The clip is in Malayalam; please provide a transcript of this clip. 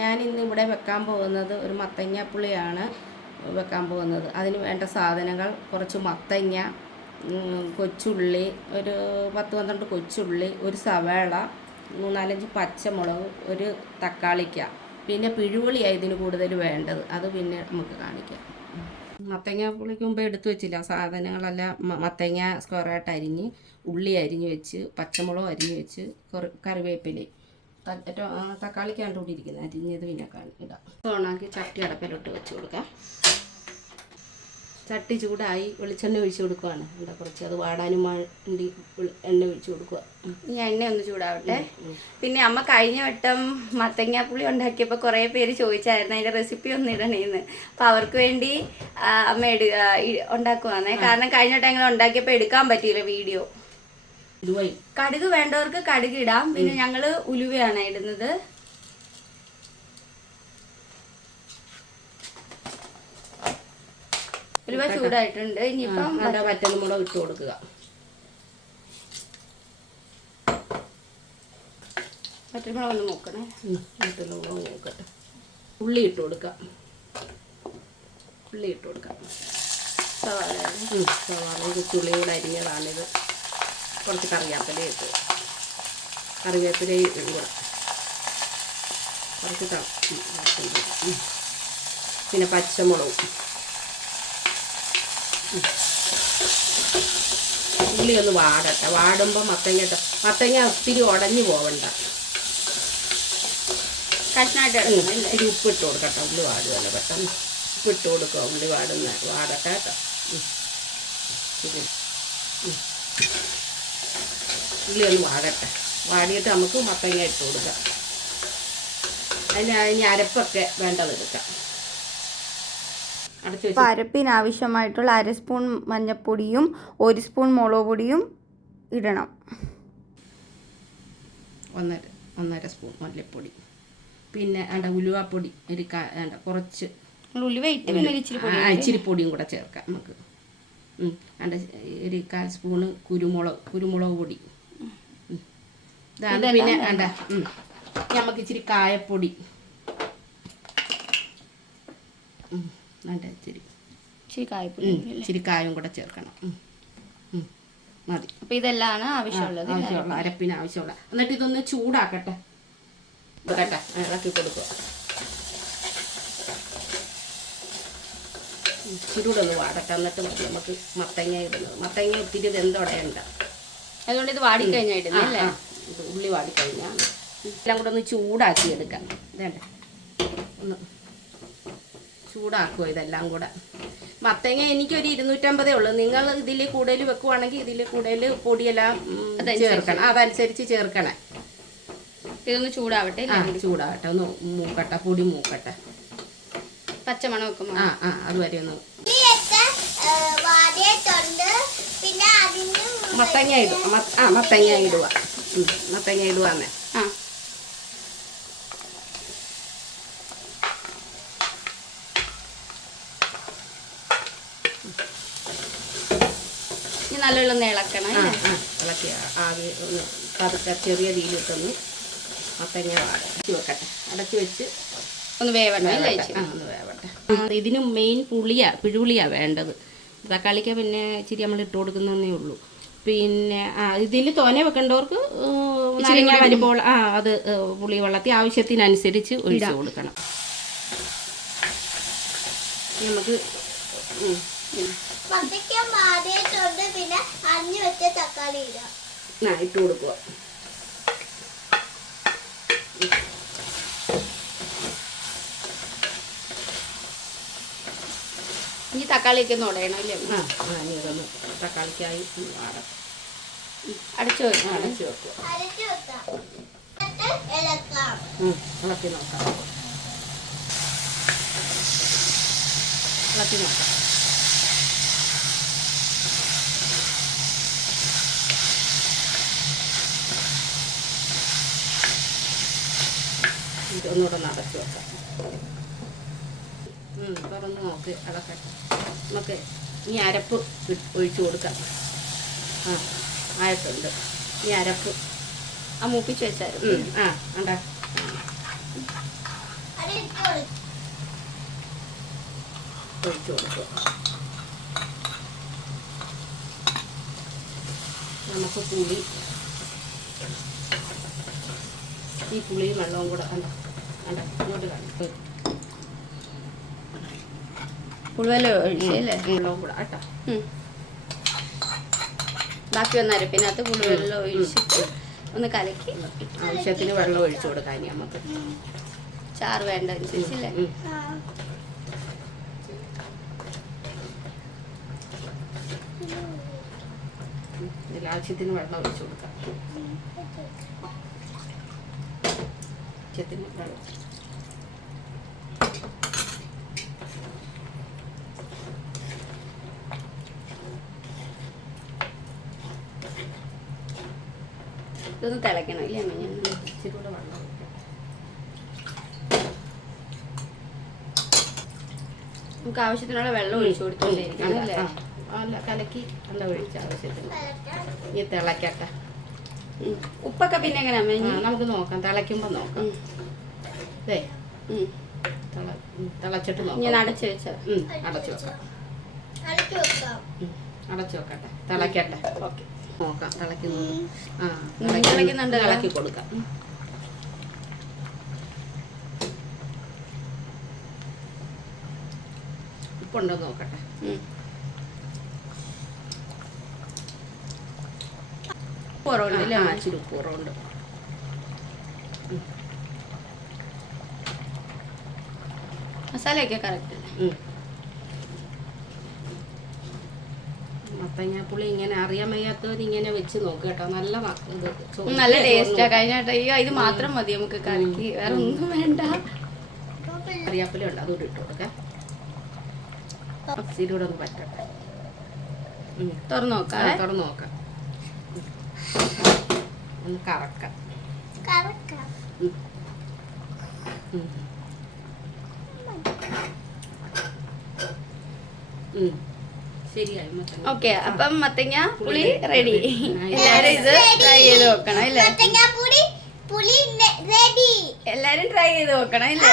ഞാൻ ഇന്ന് ഇവിടെ വെക്കാൻ പോകുന്നത് ഒരു മത്തങ്ങാപ്പുളിയാണ് വെക്കാൻ പോകുന്നത്. അതിന് വേണ്ട സാധനങ്ങൾ കുറച്ച് മത്തങ്ങ, കൊച്ചുള്ളി, ഒരു 10-12 കൊച്ചുള്ളി, ഒരു സവാള, 4-5 പച്ചമുളക്, ഒരു തക്കാളിക്ക, പിന്നെ പിഴുപുളിയാണ് ഇതിന് കൂടുതൽ വേണ്ടത്. അത് പിന്നെ നമുക്ക് കാണിക്കാം. മത്തങ്ങാപ്പുളിക്ക് മുമ്പ് എടുത്തു വെച്ചില്ല സാധനങ്ങളെല്ലാം. മത്തങ്ങ സ്ക്വയറായിട്ട് അരിഞ്ഞ്, ഉള്ളി അരിഞ്ഞ് വെച്ച്, പച്ചമുളക് അരിഞ്ഞ് വെച്ച്, കറിവേപ്പില, തക്കാളിക്കാണ് കൂടി ഇരിക്കുന്നത്. അരിഞ്ഞത് പിന്നെ ഇടാം. ഓണാക്കി ചട്ടി അടപ്പിലോട്ട് വെച്ച് കൊടുക്കാം. ചട്ടി ചൂടായി വെളിച്ചെണ്ണ ഒഴിച്ച് കൊടുക്കുകയാണ്. ഇവിടെ കുറച്ച് അത് വാടാനും വേണ്ടി എണ്ണ ഒഴിച്ച് കൊടുക്കുക. ഈ എണ്ണ ഒന്ന് ചൂടാവട്ടെ. പിന്നെ അമ്മ കഴിഞ്ഞ വട്ടം മത്തങ്ങാപ്പുളി ഉണ്ടാക്കിയപ്പോൾ കുറേ പേര് ചോദിച്ചായിരുന്നു അതിൻ്റെ റെസിപ്പി ഒന്ന് ഇടണേന്ന്. അപ്പോൾ അവർക്ക് വേണ്ടി അമ്മ ഉണ്ടാക്കുവാന്നേ. കാരണം കഴിഞ്ഞ വട്ടം ഞങ്ങൾ ഉണ്ടാക്കിയപ്പോൾ എടുക്കാൻ പറ്റിയില്ല വീഡിയോ. കടുക് വേണ്ടവർക്ക് കടുക് ഇടാം. പിന്നെ ഞങ്ങള് ഉലുവയാണ് ഇടുന്നത്. ഉലുവ ചൂടായിട്ടുണ്ട്. ഇനിയിപ്പം വറ്റൽമുളക് ഇട്ട് കൊടുക്കുക. വറ്റൽമുളക് ഒന്ന് നോക്കണേ. വറ്റൽമുളക് നോക്കട്ടെ. ഉള്ളി ഇട്ട് കൊടുക്കാം. ഉള്ളി ഇട്ട് കൊടുക്കാം. സവാള കൊച്ചുള്ളിയോട് അരിഞ്ഞതാണിത്. കുറച്ച് കറിവേപ്പില ഇട്ട് കറിവേപ്പിലയും കൂടെ കുറച്ച് പിന്നെ പച്ചമുളകും. ഉള്ളി ഒന്ന് വാടട്ടെ. വാടുമ്പോൾ മത്തങ്ങ ഒത്തിരി ഉടഞ്ഞു പോവണ്ട. ഇത്തിരി ഉപ്പിട്ട് കൊടുക്കട്ടെ. ഉള്ളി വാടുകയല്ലോ പെട്ടെന്ന്. ഉപ്പിട്ട് കൊടുക്കുക. ഉള്ളി വാടട്ടെ കേട്ടോ. ഉള്ളി ഒന്ന് വാടട്ടെ. വാടിയിട്ട് നമുക്ക് മത്തങ്ങ ഇട്ട് കൊടുക്കാം. അതിന് അരപ്പൊക്കെ വേണ്ടതെടുക്കാം. അരപ്പിന് ആവശ്യമായിട്ടുള്ള 1/2 സ്പൂൺ മഞ്ഞൾപ്പൊടിയും 1 സ്പൂൺ മുളക് പൊടിയും ഇടണം. 1.5 സ്പൂൺ മല്ലിപ്പൊടി, പിന്നെ ഉലുവാപ്പൊടി കുറച്ച് ഉലുവ ഇട്ട് പിന്നെ ഇച്ചിരി പൊടിയും കൂടെ ചേർക്കാം നമുക്ക്. ഒരു 1/4 സ്പൂണ് കുരുമുളക് പൊടി. ഇതാണ്. പിന്നെ നമുക്ക് ഇച്ചിരി കായപ്പൊടി, ഇച്ചിരി കായം കൂടെ ചേർക്കണം. മതി. അപ്പൊ ഇതെല്ലാം ആവശ്യമുള്ളത് അരപ്പിന് ആവശ്യമുള്ള. എന്നിട്ട് ഇതൊന്ന് ചൂടാക്കട്ടെ. ഇളക്കി കൊടുക്കുക. ചുരുടൊന്ന് വാടട്ടെ. എന്നിട്ട് നമുക്ക് മത്തങ്ങ ഇടുന്നത്. മത്തങ്ങ ഒത്തിരി വെന്തോടെയുണ്ട്. അതുകൊണ്ട് ഇത് വാടിക്കഴിഞ്ഞാൽ ഇടുന്നല്ലേ? ഉള്ളി വാടിക്കഴിഞ്ഞാൽ എല്ലാം കൂടെ ഒന്ന് ചൂടാക്കി എടുക്കാം. ഇതേണ്ട ഒന്ന് ചൂടാക്കുക ഇതെല്ലാം കൂടെ. മത്തങ്ങ എനിക്കൊരു 250 ഉള്ളൂ. നിങ്ങൾ ഇതിൽ കൂടുതൽ വെക്കുവാണെങ്കിൽ ഇതിൽ കൂടുതൽ പൊടിയെല്ലാം ചേർക്കണം. അതനുസരിച്ച് ചേർക്കണേ. ഇതൊന്ന് ചൂടാവട്ടെ. ചൂടാവട്ടെ. ഒന്ന് മൂക്കട്ടെ. പൊടി മൂക്കട്ടെ. പച്ചമണം വെക്കുമ്പോൾ അതുവരെ ഒന്ന് മത്തങ്ങ ഇടുക. മത്തങ്ങ ഇടുവാന്നേ. നല്ലോണം ഇളക്കണം. ഇളക്കി ആദ്യം ഒന്ന് പതുക്കെ ചെറിയ തീയിലിട്ടൊന്ന് മത്തങ്ങ അടച്ചു വെക്കട്ടെ. അടച്ചു വെച്ച് ഒന്ന് വേവട്ടെ. ഒന്ന് വേവട്ടെ. ഇതിന് മെയിൻ പിഴുപുളിയാണ് വേണ്ടത്. തക്കാളിക്ക പിന്നെ ഇച്ചിരി നമ്മൾ ഇട്ട് കൊടുക്കുന്നതേ ഉള്ളൂ. പിന്നെ ഇതിൽ തോനെ വെക്കേണ്ടവർക്ക് വലിപ്പോൾ അത് പുളി വെള്ളത്തിൽ ആവശ്യത്തിനനുസരിച്ച് ഒഴിച്ച് കൊടുക്കണം. നമുക്ക് ഇട്ട് കൊടുക്കുക. ഇനി തക്കാളിയൊക്കെ ഒന്ന് ഉടയണം അല്ലേ? ഇതൊന്ന് തക്കാളിക്കായി അടച്ചു വെക്കുക. ഇളക്കി നോക്കാം. ഒന്നുകൂടെ അടച്ചു വെക്കാം. തുറന്ന് നോക്ക്. ഇളക്കട്ടെ. നമുക്ക് ഈ അരപ്പ് ഒഴിച്ചു കൊടുക്കാം. ആയിട്ടുണ്ട്. ഈ അരപ്പ് മൂപ്പിച്ച് വെച്ചായിരുന്നു. ഒഴിച്ചു കൊടുക്കുക. നമുക്ക് പുളി, ഈ പുളിയും വെള്ളവും കൂടെ ഇങ്ങോട്ട് കാണിക്കും. പുളിവെള്ളം ഒഴിച്ചല്ലേ? വെള്ളവും കൂടെ കേട്ടോ. ബാക്കി വന്ന അരപ്പിനകത്ത് പുളിവെള്ളം ഒഴിച്ചിട്ട് ഒന്ന് കലക്കി ആവശ്യത്തിന് വെള്ളം ഒഴിച്ചു കൊടുക്കാം. ഇനി നമുക്ക് ചാറ് വേണ്ട അനുസരിച്ചല്ലേ? ഇതിൽ ആവശ്യത്തിന് വെള്ളം ഒഴിച്ചു കൊടുക്കാം. ആവശ്യത്തിന് വെള്ളം. ഇതൊന്ന് തിളയ്ക്കണം ഇല്ലേ അമ്മ? ഞാൻ ഇച്ചിരി കൂടെ വെള്ളം ഒഴിക്കാം. നമുക്ക് ആവശ്യത്തിനുള്ള വെള്ളം ഒഴിച്ചു കൊടുത്തോണ്ടിരിക്കണം അല്ലേ? അല്ല, കലക്കി വെള്ളം ഒഴിച്ച ആവശ്യത്തിന്. ഇനി തിളക്കട്ടെ. ഉപ്പൊക്കെ പിന്നെ എങ്ങനെ അമ്മ? നമുക്ക് നോക്കാം, തിളയ്ക്കുമ്പോൾ നോക്കാം. അതെ, തിളച്ചിട്ട് നോക്കാം. ഞാൻ അടച്ചു വെച്ച അടച്ചു വെക്കാം. അടച്ചു വെക്കട്ടെ, തിളക്കട്ടെ. ഓക്കെ, നോക്കാം. തിളയ്ക്കുന്നുണ്ട്, ഇളക്കി കൊടുക്കാം. ഉപ്പുണ്ടോ നോക്കട്ടെ. ഉപ്പുറവുണ്ട് ഇല്ലേ? ഇച്ചിരി ഉപ്പുറവുണ്ട്. മസാലയൊക്കെ കറക്റ്റ് അല്ലേ? മത്തങ്ങാപ്പുളി ഇങ്ങനെ അറിയാൻ വയ്യാത്തവർ ഇങ്ങനെ വെച്ച് നോക്കുക കേട്ടോ. നല്ല നല്ല ടേസ്റ്റാ. കഴിഞ്ഞാട്ടോ അയ്യോ ഇത് മാത്രം മതി നമുക്ക് കറിക്ക്, വേറെ ഒന്നും വേണ്ട. കറിയാപ്പുളി ഉണ്ട്, അതുകൂടി ഇട്ട് കൊടുക്കാം. ഇച്ചിരി കൂടെ ഒന്ന് പറ്റട്ടെ. തുറന്നു നോക്കാം. തുറന്ന് നോക്കാം. ഒന്ന് കറക്കാം. ശരിയായി. ഓക്കെ, അപ്പം മത്തങ്ങ പുളി റെഡി. എല്ലാരും ഇത് ട്രൈ ചെയ്ത് നോക്കണം അല്ലേ? എല്ലാരും ട്രൈ ചെയ്ത് നോക്കണം അല്ലേ?